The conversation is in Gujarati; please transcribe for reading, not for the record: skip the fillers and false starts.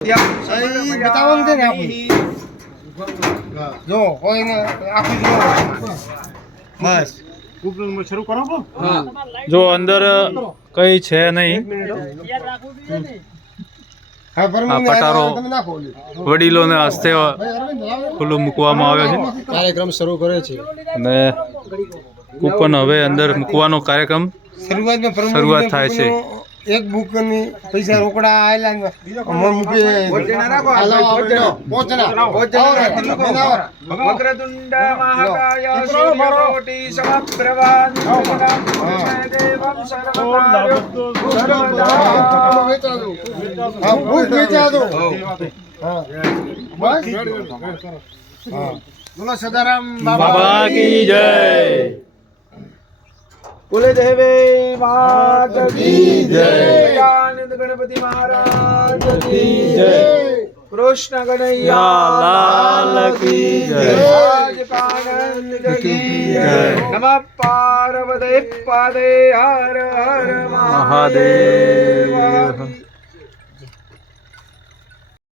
બતાવવાનું છે ને આપણે જો કોઈને આખું જો બસ શરૂ કરો જો અંદર કઈ છે નહીં. હા આ પટારો વડીલોને હસ્તે ખુલ્લું મૂકવામાં આવ્યો છે કાર્યક્રમ શરૂ કરે છે અને કૂપન હવે અંદર મૂકવાનો કાર્યક્રમ શરૂઆત થાય છે. એક બુક ની પૈસા રોકડા આયલા મૂકી વક્રતુંડ મહાકાય સૂર્યકોટિ સમપ્રભા દેવં બોલો સદારામ બાબા કી જય. બોલે દેવે માત કી જય. આનંદ ગણપતિ મહારાજ કી જય. કૃષ્ણ કનૈયા લાલ કી જય. રાજ કાનંદ કી જય. નમઃ પાર્વતી પદે હર હર મહાદેવ.